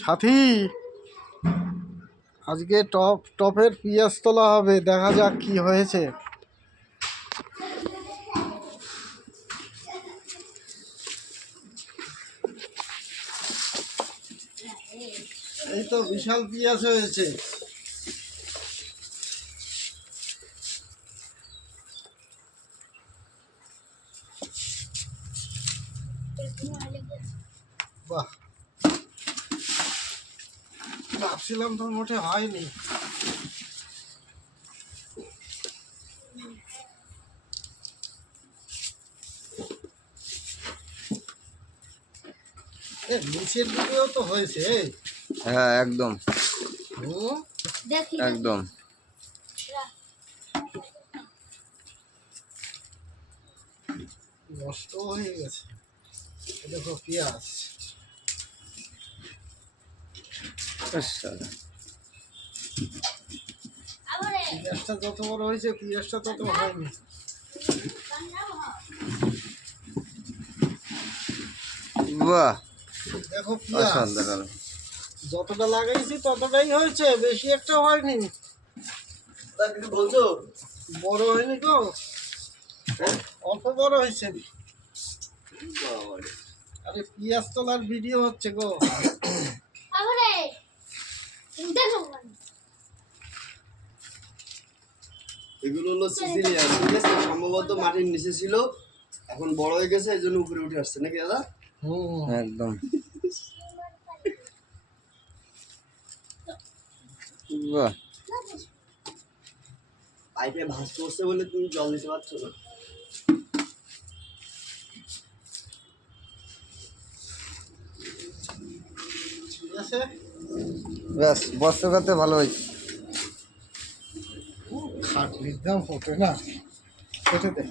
সাথী, আজকে টপের পিঁয়াজ তোলা হবে, দেখা যাক কি হয়েছে। এই তো বিশাল পিঁয়াজ হয়েছে। বাহ, ভাবছিলাম তো মোটে হয়নি। নিচের দিকেও তো হয়েছে। হ্যাঁ একদম একদম। নষ্ট হয়ে গেছে। দেখো পেঁয়াজ, পেঁয়াজটা যত বড় হয়েছে পেঁয়াজটা তত হয়নি। বাহ, দেখো পেঁয়াজ যতটা লাগাইছি ততটাই হয়েছে, বেশি একটা হয়নি। কিছু বলছো? বড় হয়নি তো, অল্প বড় হয়েছে। আরে পেঁয়াজ তোলার ভিডিও হচ্ছে গো। এগুলো হলো সিসিলিয়ান, ঠিক আছে? সম্ভবত মাটির নিচে ছিল, এখন বড় হয়ে গেছে, এই জন্য উপরে উঠে আসছে, নাকি দাদা? একদম। বাহ, পাইপে ভাঁজ করছে বলে তুমি জল দিতে পারছো না। ঠিক আছে, ব্যাস বস্তা করতে ভালো হয়েছে। খাটনির দাম ফোটে না, কেটে দে।